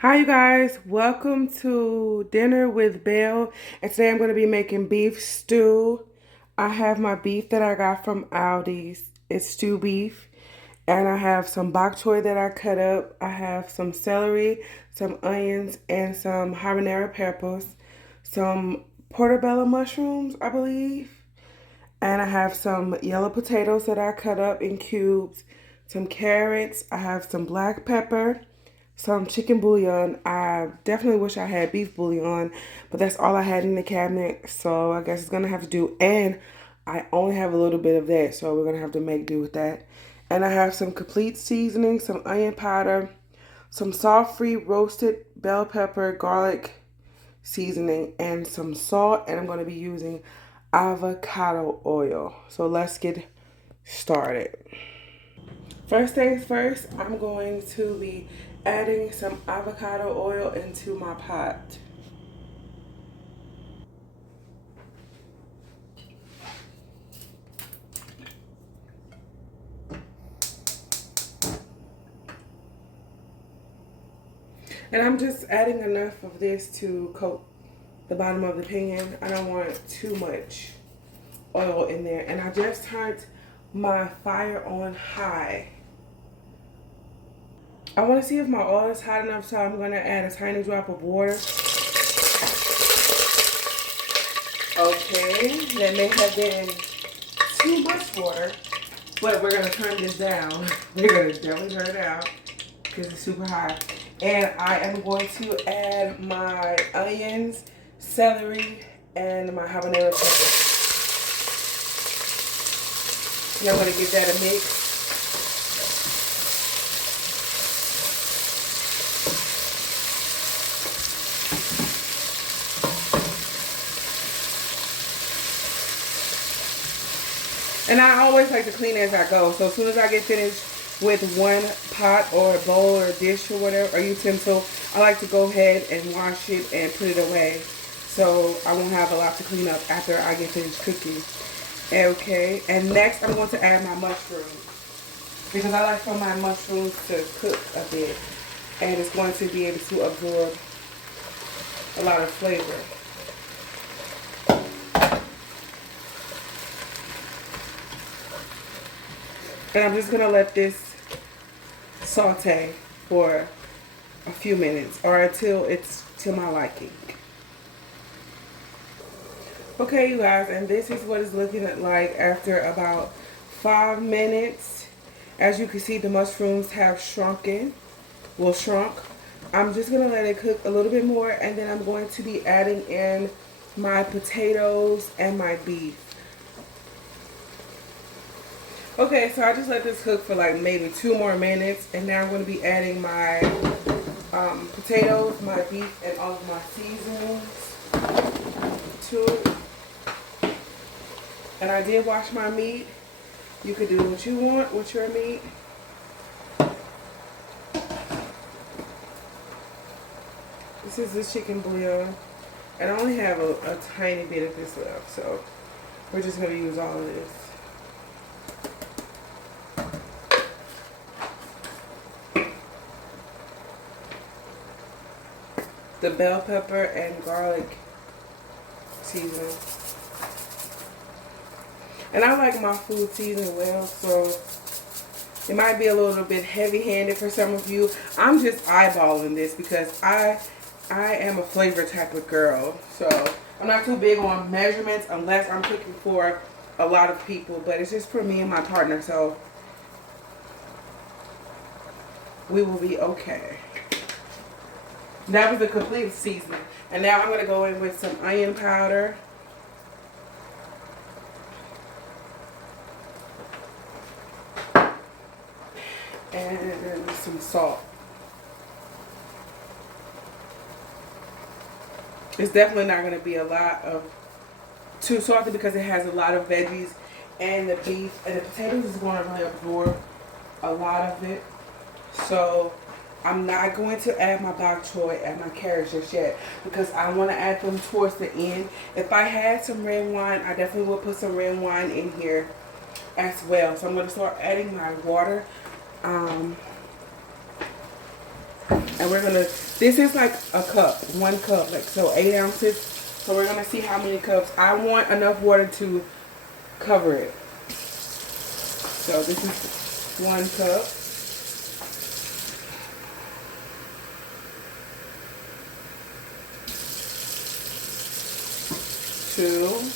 Hi, you guys. Welcome to Dinner with Belle. And today I'm going to be making beef stew. I have my beef that I got from Aldi's. It's stew beef. And I have some bok choy that I cut up. I have some celery, some onions, and some habanero peppers. Some portobello mushrooms, I believe. And I have some yellow potatoes that I cut up in cubes, some carrots. I have some black pepper, some chicken bouillon. I definitely wish I had beef bouillon, but that's all I had in the cabinet. So I guess it's gonna have to do. And I only have a little bit of that, so we're gonna have to make do with that. And I have some complete seasoning, some onion powder, some salt-free roasted bell pepper, garlic seasoning, and some salt. And I'm gonna be using avocado oil. So let's get started. First things first, I'm going to be adding some avocado oil into my pot. And I'm just adding enough of this to coat the bottom of the pan. I don't want too much oil in there. And I just turned my fire on high. I want to see if my oil is hot enough, so I'm going to add a tiny drop of water. Okay, that may have been too much water, but we're going to turn this down. We're going to definitely turn it down because it's super hot. And I am going to add my onions, celery, and my habanero pepper. And I'm going to give that a mix. And I always like to clean as I go. So as soon as I get finished with one pot or a bowl or a dish or whatever, or utensil, I like to go ahead and wash it and put it away. So I won't have a lot to clean up after I get finished cooking. Okay, and next I'm going to add my mushrooms. Because I like for my mushrooms to cook a bit. And it's going to be able to absorb a lot of flavor. And I'm just going to let this saute for a few minutes or until it's to my liking. Okay, you guys, and this is what it's looking like after about 5 minutes. As you can see, the mushrooms have shrunk. I'm just going to let it cook a little bit more, and then I'm going to be adding in my potatoes and my beef. Okay, so I just let this cook for like maybe 2 more minutes, and now I'm going to be adding my potatoes, my beef, and all of my seasonings to it. And I did wash my meat. You could do what you want with your meat. This is the chicken bouillon. And I only have a tiny bit of this left, so we're just going to use all of this. The bell pepper and garlic seasoning. And I like my food seasoned well, so it might be a little bit heavy-handed for some of you. I'm just eyeballing this because I am a flavor type of girl. So I'm not too big on measurements unless I'm cooking for a lot of people. But it's just for me and my partner, so we will be okay. That was the complete seasoning. And now I'm going to go in with some onion powder. And some salt. It's definitely not going to be a lot of too salty because it has a lot of veggies and the beef and the potatoes is going to really absorb a lot of it. So I'm not going to add my bok choy and my carrots just yet because I want to add them towards the end. If I had some red wine, I definitely would put some red wine in here as well. So I'm going to start adding my water. And we're gonna, this is like a cup, 1 cup, like so 8 ounces. So we're gonna see how many cups. I want enough water to cover it. So this is 1 cup. 2.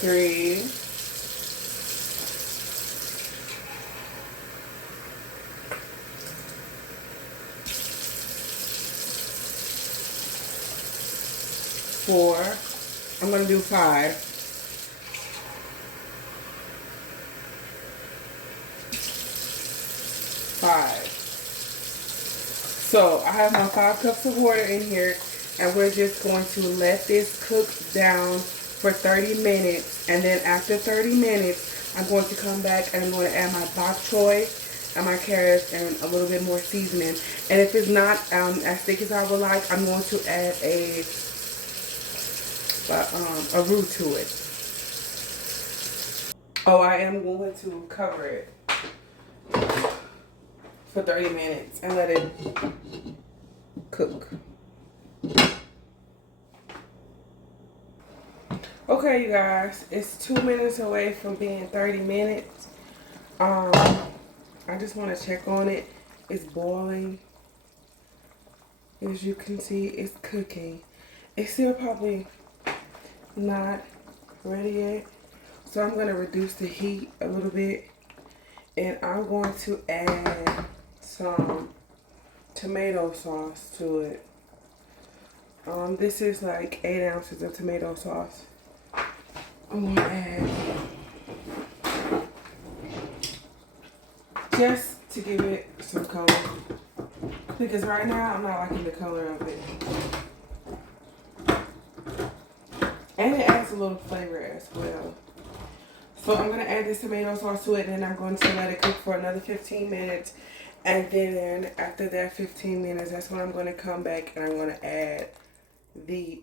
3. 4. I'm gonna do 5. 5. So I have my 5 cups of water in here, and we're just going to let this cook down for 30 minutes. And then after 30 minutes, I'm going to come back and I'm going to add my bok choy and my carrots and a little bit more seasoning. And if it's not as thick as I would like, I'm going to add a roux to it. Oh, I am going to cover it for 30 minutes and let it cook. Okay, you guys, it's 2 minutes away from being 30 minutes. I just want to check on it. It's boiling. As you can see, it's cooking. It's still probably not ready yet. So I'm going to reduce the heat a little bit. And I'm going to add some tomato sauce to it. This is like 8 ounces of tomato sauce. I'm going to add, just to give it some color. Because right now, I'm not liking the color of it. And it adds a little flavor as well. So I'm going to add this tomato sauce to it, and then I'm going to let it cook for another 15 minutes. And then after that 15 minutes, that's when I'm going to come back and I'm going to add the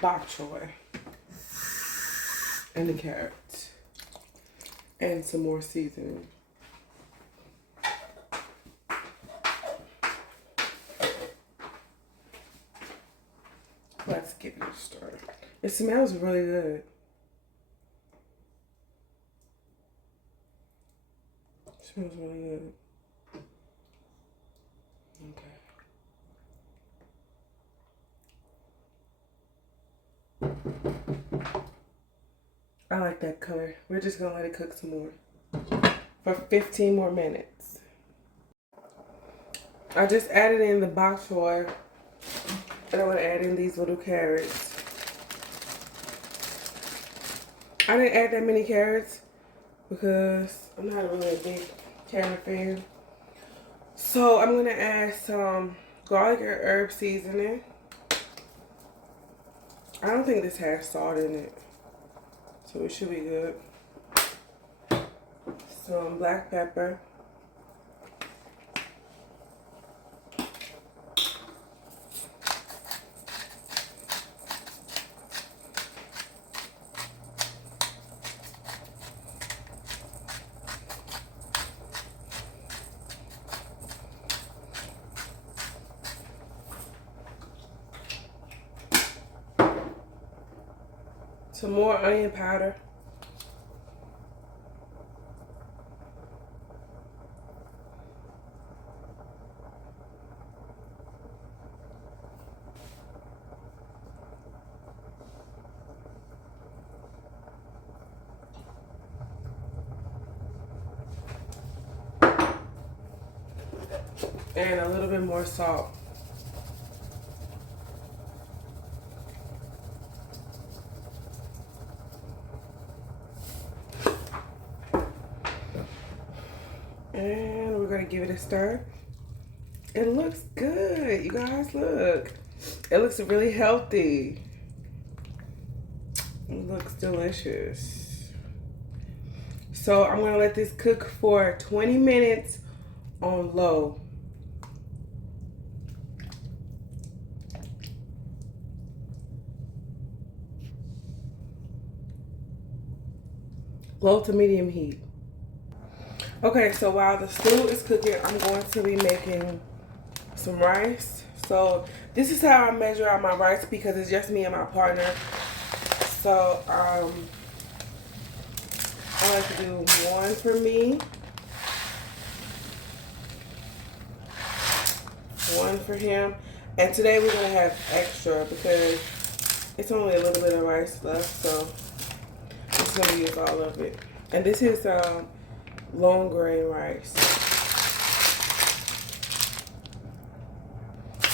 bok choy and the carrots and some more seasoning. Let's get it started. It smells really good. It smells really good. Okay. I like that color. We're just gonna let it cook some more for 15 more minutes. I just added in the bok choy, and I'm gonna add in these little carrots. I didn't add that many carrots because I'm not really a big carrot fan. So I'm gonna add some garlic or herb seasoning. I don't think this has salt in it, so it should be good. Some black pepper. Some more onion powder. And a little bit more salt. And we're gonna give it a stir. It looks good, you guys, look. It looks really healthy. It looks delicious. So I'm gonna let this cook for 20 minutes on low. Low to medium heat. Okay, so while the stew is cooking, I'm going to be making some rice. So this is how I measure out my rice because it's just me and my partner. So I like to do one for me, one for him, and today we're gonna have extra because it's only a little bit of rice left, so I'm just gonna use all of it. And this is long grain rice.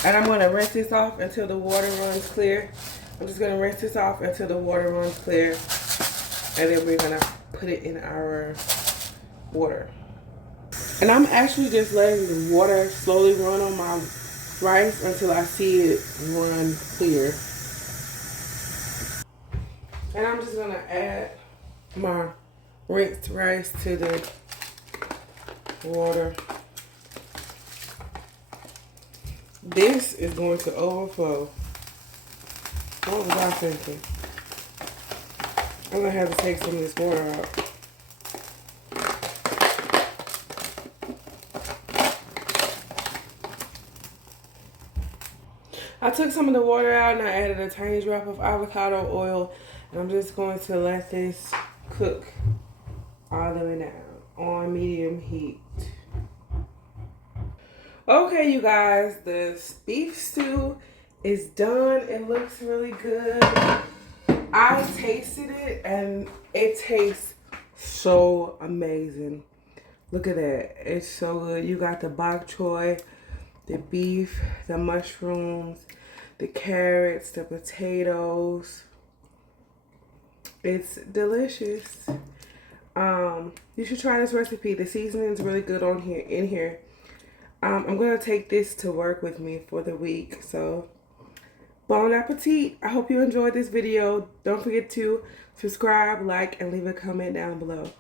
And I'm gonna rinse this off until the water runs clear. I'm just gonna rinse this off until the water runs clear, and then we're gonna put it in our water. And I'm actually just letting the water slowly run on my rice until I see it run clear. And I'm just gonna add my rinsed rice to the water. This is going to overflow. What was I thinking? I'm gonna have to take some of this water out. I took some of the water out and I added a tiny drop of avocado oil, and I'm just going to let this cook all the way down on medium heat. Okay, you guys, the beef stew is done. It looks really good. I tasted it and it tastes so amazing. Look at that. It's so good. You got the bok choy, the beef, the mushrooms, the carrots, the potatoes. It's delicious. You should try this recipe. The seasoning is really good on here. In here, I'm gonna take this to work with me for the week. So, bon appetit! I hope you enjoyed this video. Don't forget to subscribe, like, and leave a comment down below.